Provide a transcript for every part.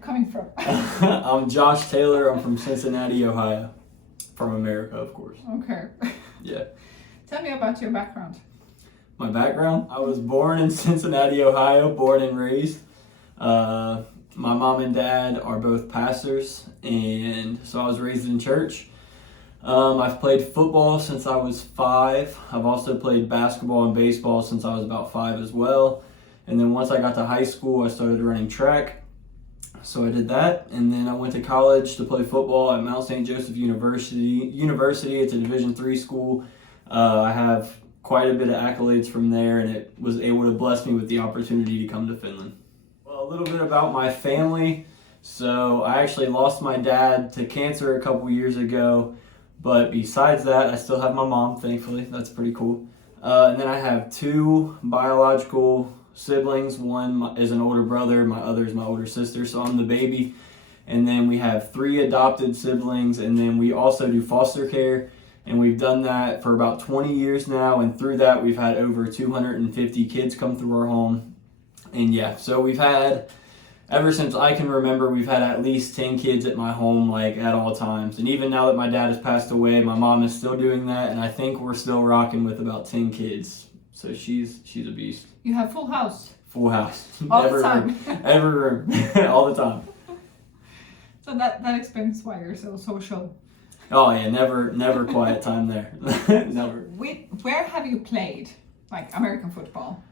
coming from? I'm Josh Taylor. I'm from Cincinnati, Ohio. From America, of course. Okay. Yeah. Tell me about your background. My background? I was born in Cincinnati, Ohio, born and raised. My mom and dad are both pastors, and so I was raised in church. I've played football since I was 5. I've also played basketball and baseball since I was about 5 as well. And then once I got to high school, I started running track. So I did that, and then I went to college to play football at Mount St. Joseph University. It's a Division III school. I have quite a bit of accolades from there, and it was able to bless me with the opportunity to come to Finland. Well, a little bit about my family. So I actually lost my dad to cancer a couple years ago, but besides that, I still have my mom, thankfully. That's pretty cool. And then I have 2 biological siblings. One is an older brother, my other is my older sister, so I'm the baby. And then we have 3 adopted siblings, and then we also do foster care, and we've done that for about 20 years now, and through that we've had over 250 kids come through our home. And yeah, so we've had, ever since I can remember, we've had at least 10 kids at my home, like at all times. And even now that my dad has passed away, my mom is still doing that, and I think we're still rocking with about 10 kids. So she's a beast. You have full house. Full house. All the time. Every room. All the time. So that explains why you're so social. Oh yeah, never quiet time there. Never. Where have you played, like American football?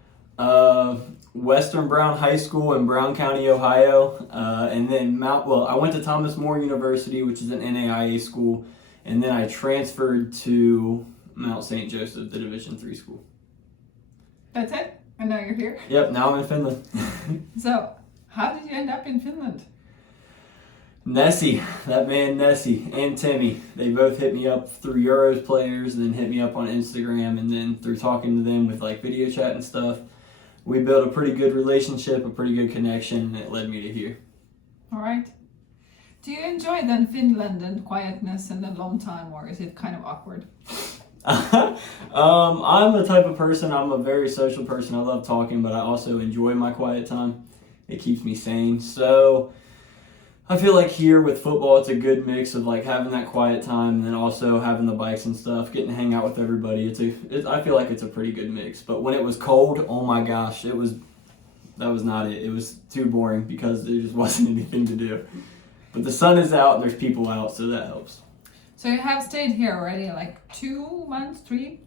Western Brown High School in Brown County, Ohio. And then I went to Thomas More University, which is an NAIA school. And then I transferred to Mount St. Joseph, the Division III school. That's it? And now you're here? Yep, now I'm in Finland. So, how did you end up in Finland? Nessie, that man Nessie, and Timmy, they both hit me up through Euros players, and then hit me up on Instagram, and then through talking to them with like video chat and stuff. We built a pretty good relationship, a pretty good connection, and it led me to here. All right. Do you enjoy then Finland and quietness and alone time, or is it kind of awkward? I'm the type of person, I'm a very social person. I love talking, but I also enjoy my quiet time. It keeps me sane. So I feel like here with football, it's a good mix of like having that quiet time and then also having the bikes and stuff, getting to hang out with everybody. I feel like it's a pretty good mix. But when it was cold, oh my gosh, that was not it. It was too boring because there just wasn't anything to do. But the sun is out and there's people out, so that helps. So you have stayed here already like 2 months, 3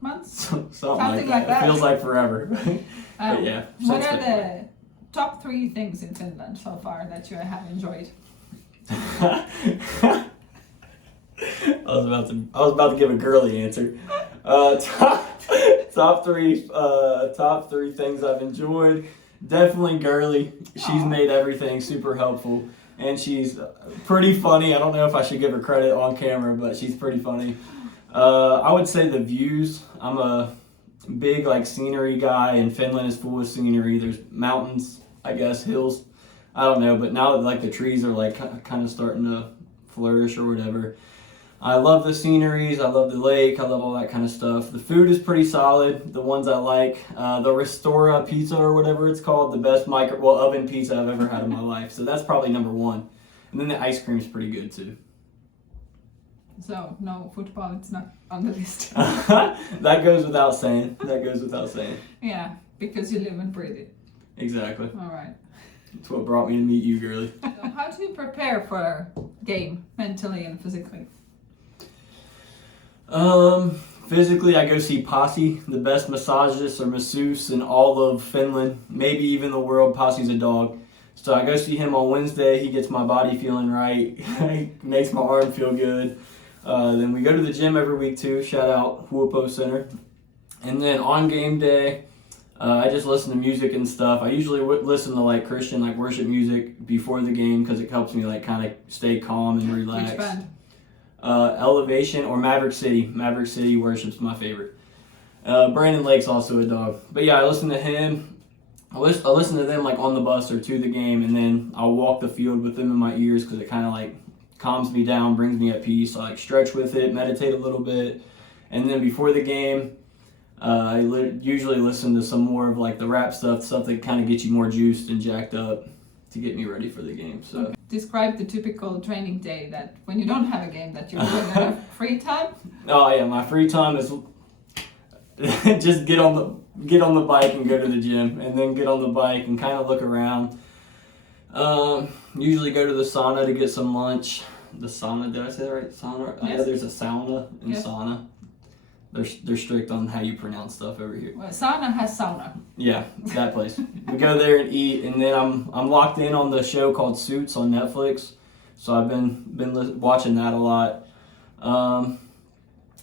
months? Something like that. It feels like forever. But yeah. What are the top 3 things in Finland so far that you have enjoyed? I was about to give a girly answer. Top three things I've enjoyed. Definitely girly. She's made everything super helpful. And she's pretty funny. I don't know if I should give her credit on camera, but she's pretty funny. I would say the views. I'm a big like scenery guy, and Finland is full of scenery. There's mountains, I guess, hills. I don't know, but now that like the trees are like kind of starting to flourish or whatever. I love the sceneries. I love the lake. I love all that kind of stuff. The food is pretty solid. The ones I like, the Ristora pizza or whatever it's called, the best oven pizza I've ever had in my life. So that's probably number 1. And then the ice cream is pretty good too. So no football, it's not on the list. That goes without saying. Yeah, because you live and breathe it. Exactly. All right. That's what brought me to meet you, girly. So how do you prepare for a game mentally and physically? Physically, I go see Pasi, the best massagist or masseuse in all of Finland, maybe even the world. Pasi's a dog. So I go see him on Wednesday. He gets my body feeling right. He makes my arm feel good. Then we go to the gym every week too. Shout out Kuopio Center. And then on game day, I just listen to music and stuff. I usually listen to like Christian like worship music before the game because it helps me like kind of stay calm and relax. Which band? Elevation or Maverick City. Maverick City worship's my favorite. Brandon Lake's also a dog. But yeah, I listen to him. I listen to them like on the bus or to the game, and then I'll walk the field with them in my ears because it kind of like calms me down, brings me at peace. I like stretch with it, meditate a little bit, and then before the game, I usually listen to some more of like the rap stuff that kind of gets you more juiced and jacked up. to get me ready for the game. So. Okay. Describe the typical training day that when you don't have a game that you're doing in your free time. Oh yeah, my free time is just get on the bike and go to the gym, and then get on the bike and kind of look around. Usually go to the sauna to get some lunch. The sauna, did I say that right? Sauna? Yes. Yeah, there's a sauna and Yes. sauna. They're strict on how you pronounce stuff over here. Well, sauna has sauna. Yeah, that place. We go there and eat, and then I'm locked in on the show called Suits on Netflix. So I've been watching that a lot.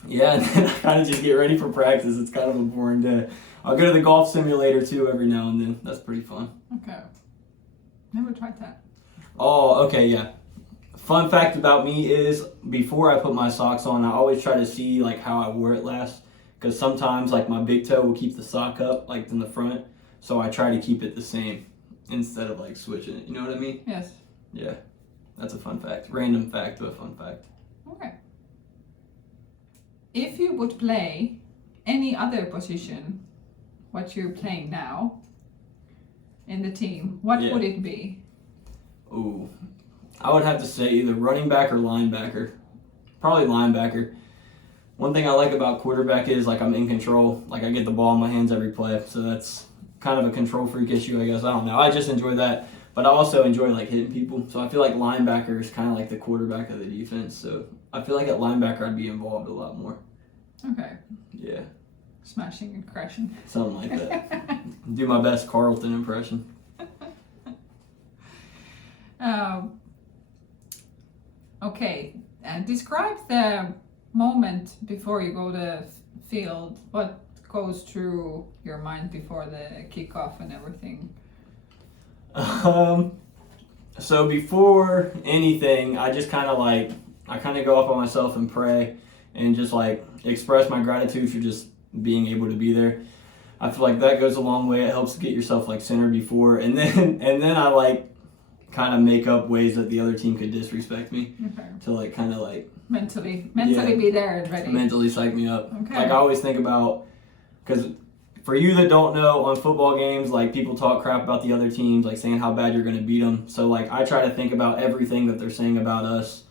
Yeah, and then I kind of just get ready for practice. It's kind of a boring day. I'll go to the golf simulator too every now and then. That's pretty fun. Okay. Never tried that. Oh, okay, yeah. Fun fact about me is before I put my socks on, I always try to see like how I wore it last, because sometimes like my big toe will keep the sock up like in the front, so I try to keep it the same instead of like switching it. You know what I mean? Yes. Yeah, that's a fun fact. Random fact, but a fun fact. Okay. If you would play any other position, what you're playing now in the team, what Yeah. would it be? Ooh, I would have to say either running back or linebacker. Probably linebacker. One thing I like about quarterback is like I'm in control. Like I get the ball in my hands every play, so that's kind of a control freak issue, I guess. I don't know. I just enjoy that, but I also enjoy like hitting people. So I feel like linebacker is kind of like the quarterback of the defense. So I feel like at linebacker I'd be involved a lot more. Okay. Yeah, Smashing and crashing. something like that. Do my best Carlton impression. Okay, and describe the moment before you go to the field. What goes through your mind before the kickoff and everything? So before anything, I just kind of go up on myself and pray and just like express my gratitude for just being able to be there. I feel like that goes a long way. It helps to get yourself like centered before, and then I like kind of make up ways that the other team could disrespect me Okay. to like kind of like Mentally Yeah. be there and ready. mentally psych me up. Okay. Like I always think about, because for you that don't know, on football games, like people talk crap about the other teams, like saying how bad you're going to beat them. So like I try to think about everything that they're saying about us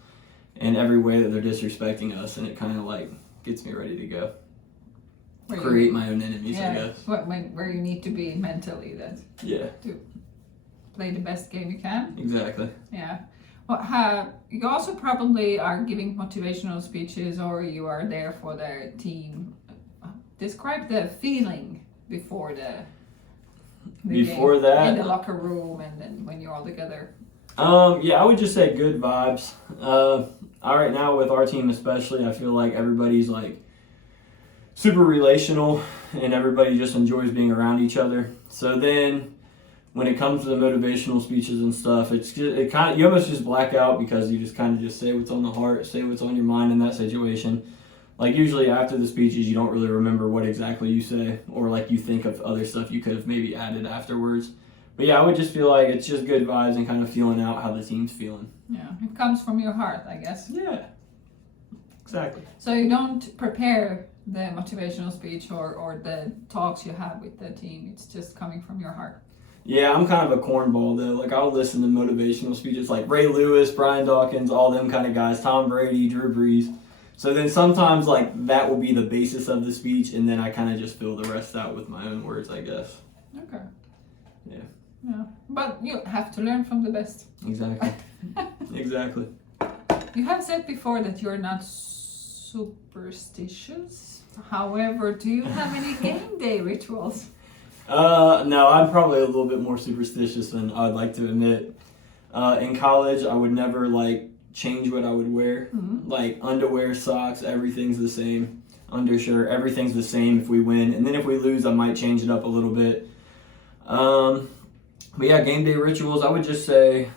and every way that they're disrespecting us, and it kind of like gets me ready to go. Where you- Create my own enemies, I Yeah, guess. where you need to be mentally, that Yeah, play the best game you can. exactly. Yeah. Well, you also probably are giving motivational speeches, or you are there for the team. Describe the feeling before the Before game, that? in the locker room, and then when you're all together. Yeah, I would just say good vibes. Right now with our team especially, I feel like everybody's like super relational and everybody just enjoys being around each other. So then when it comes to the motivational speeches and stuff, you almost just black out because you just kind of just say what's on the heart, say what's on your mind in that situation. Like usually after the speeches, you don't really remember what exactly you say, or like you think of other stuff you could have maybe added afterwards. But yeah, I would just feel like it's just good vibes and kind of feeling out how the team's feeling. Yeah, it comes from your heart, I guess. Yeah, exactly. So you don't prepare the motivational speech or the talks you have with the team. It's just coming from your heart. Yeah, I'm kind of a cornball though. Like I'll listen to motivational speeches like Ray Lewis, Brian Dawkins, all them kind of guys, Tom Brady, Drew Brees. So then sometimes like that will be the basis of the speech, and then I kind of just fill the rest out with my own words, I guess. Okay. Yeah. Yeah, but you have to learn from the best. Exactly. Exactly. You have said before that you're not superstitious. However, do you have any game day rituals? No, I'm probably a little bit more superstitious than I'd like to admit. In college, I would never like change what I would wear. Mm-hmm. Like underwear, socks, everything's the same. Undershirt, everything's the same if we win. And then if we lose, I might change it up a little bit. But yeah, game day rituals, I would just say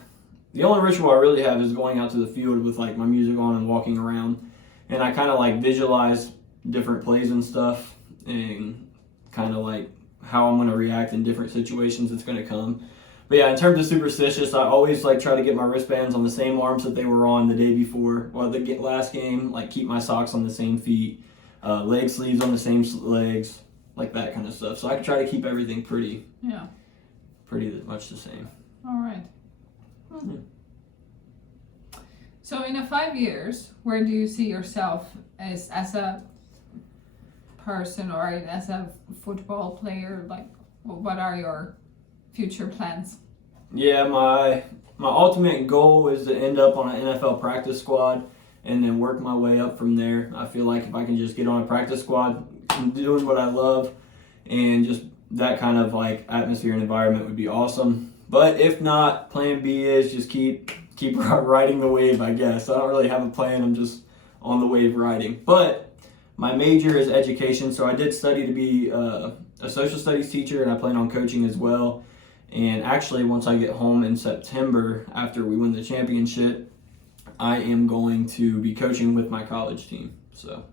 the only ritual I really have is going out to the field with like my music on and walking around. And I kind of like visualize different plays and stuff and kind of like how I'm going to react in different situations it's going to come. But yeah, in terms of superstitious, I always like try to get my wristbands on the same arms that they were on the day before. Well, the last game, like keep my socks on the same feet, leg sleeves on the same legs, like that kind of stuff. So I can try to keep everything pretty Yeah. much the same. All right. So in 5 years, where do you see yourself as a person or as a football player? Like, what are your future plans? Yeah, my ultimate goal is to end up on an NFL practice squad and then work my way up from there. I feel like if I can just get on a practice squad doing what I love and just that kind of like atmosphere and environment would be awesome. But if not, plan B is just keep riding the wave, I guess. I don't really have a plan. I'm just on the wave riding. But my major is education, so I did study to be a social studies teacher, and I plan on coaching as well. And actually, once I get home in September, after we win the championship, I am going to be coaching with my college team. So,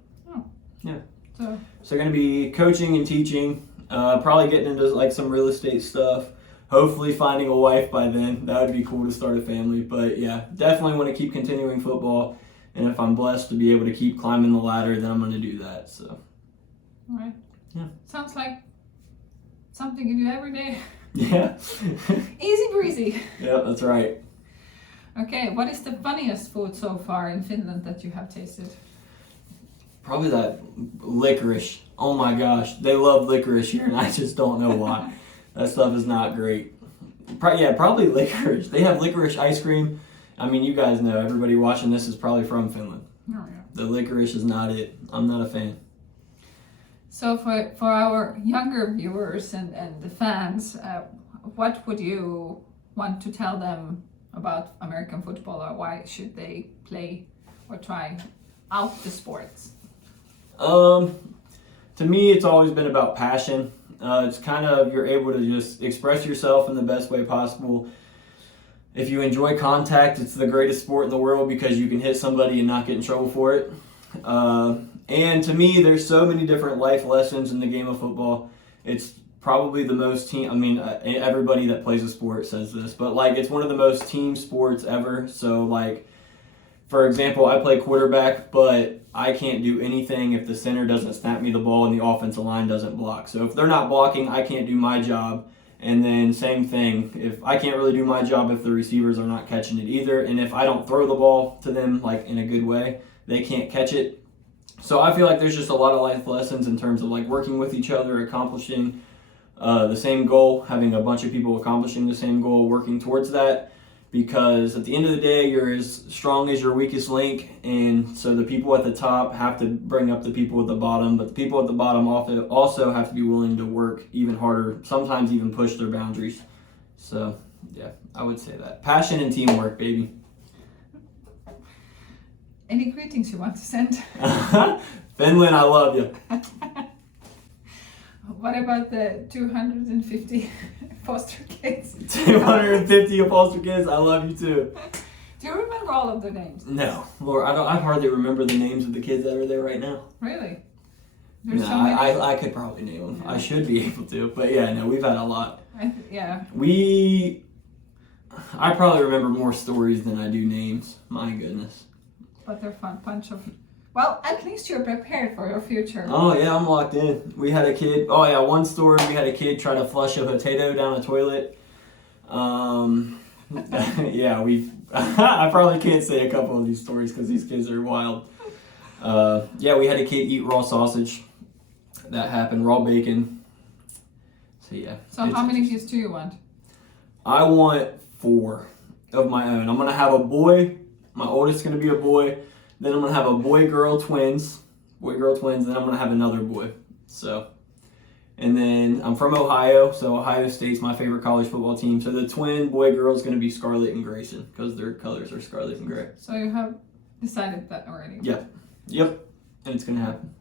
yeah. So going to be coaching and teaching, probably getting into like some real estate stuff. Hopefully finding a wife by then. That would be cool to start a family. But yeah, definitely want to keep continuing football. And if I'm blessed to be able to keep climbing the ladder, then I'm going to do that. So, all right. Yeah. Sounds like something you do every day. Yeah. Easy breezy. Yeah, that's right. Okay, what is the funniest food so far in Finland that you have tasted? Probably that licorice. Oh my gosh, they love licorice here, and I just don't know why. That stuff is not great. Probably licorice. They have licorice ice cream. I mean, you guys know, everybody watching this is probably from Finland. Oh, yeah. The licorice is not it. I'm not a fan. So for our younger viewers and the fans, what would you want to tell them about American football, or why should they play or try out the sports? To me, it's always been about passion. It's kind of, you're able to just express yourself in the best way possible. If you enjoy contact, it's the greatest sport in the world because you can hit somebody and not get in trouble for it. And to me, there's so many different life lessons in the game of football. It's probably the most everybody that plays a sport says this, but like it's one of the most team sports ever. So like, for example, I play quarterback, but I can't do anything if the center doesn't snap me the ball and the offensive line doesn't block. So if they're not blocking, I can't do my job. And then same thing, if I can't really do my job if the receivers are not catching it either. And if I don't throw the ball to them like in a good way, they can't catch it. So I feel like there's just a lot of life lessons in terms of like working with each other, accomplishing the same goal, having a bunch of people accomplishing the same goal, working towards that. Because at the end of the day, you're as strong as your weakest link, and so the people at the top have to bring up the people at the bottom, but the people at the bottom also have to be willing to work even harder, sometimes even push their boundaries. So, yeah, I would say that. Passion and teamwork, baby. Any greetings you want to send? Finland, I love you. What about the 250 foster kids? 250 foster kids, I love you too. Do you remember all of the names? No, Lord, I hardly remember the names of the kids that are there right now. Really? There's so many? I could probably name them. Yeah. I should be able to, but yeah, no, we've had a lot. I probably remember more stories than I do names. My goodness. But they're fun bunch of. Well, at least you're prepared for your future. Oh yeah, I'm locked in. We had a kid. Oh yeah, one story. We had a kid try to flush a potato down a toilet. Yeah, I probably can't say a couple of these stories because these kids are wild. Yeah, we had a kid eat raw sausage. That happened. Raw bacon. So yeah. So how many kids do you want? I want 4 of my own. I'm gonna have a boy. My oldest is gonna be a boy. Then I'm going to have a boy-girl twins, then I'm going to have another boy. So, and then I'm from Ohio, so Ohio State's my favorite college football team. So the twin boy-girl is going to be Scarlet and Grayson because their colors are scarlet and gray. So you have decided that already? Yep, and it's going to happen.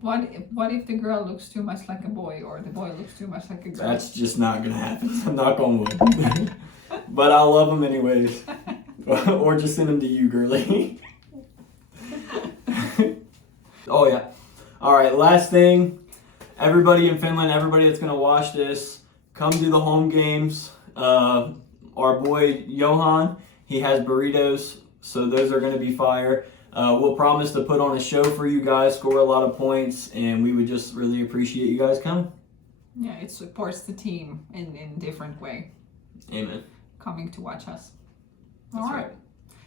What if the girl looks too much like a boy or the boy looks too much like a girl? That's just not going to happen. I'm not going to. But I'll love them anyways. Or just send them to you, girly. Oh yeah. All right, last thing. Everybody in Finland, everybody that's going to watch this, come to the home games. Our boy Johan, he has burritos, so those are going to be fire. We'll promise to put on a show for you guys, score a lot of points, and we would just really appreciate you guys coming. Yeah, it supports the team in different way. Amen. Coming to watch us. All right.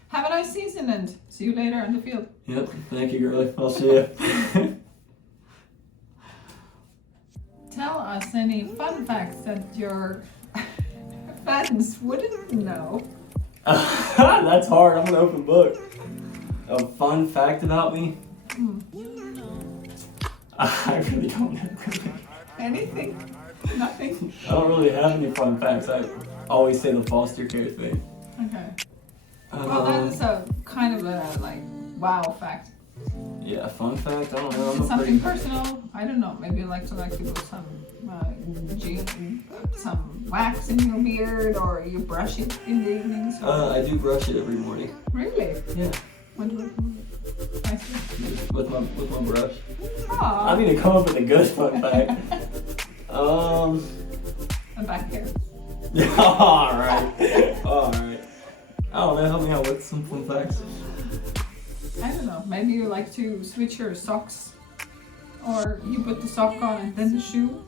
Have a nice season and see you later on the field. Yep. Thank you, girlie. I'll see you. Tell us any fun facts that your fans wouldn't know. That's hard. I'm an open book. A fun fact about me? I really don't know. Anything? Nothing? I don't really have any fun facts. I always say the foster care thing. Okay. Well, that is a kind of a wow fact. Yeah, fun fact. I don't know. Something personal. I don't know. Maybe you like to put some wax in your beard, or you brush it in the evenings. I do brush it every morning. Really? Yeah. What do I see? With my brush. Aww. I need to come up with a good fun fact. I'm back here. All right. I don't know. Help me out with some fun facts. I don't know. Maybe you like to switch your socks, or you put the sock on and then the shoe.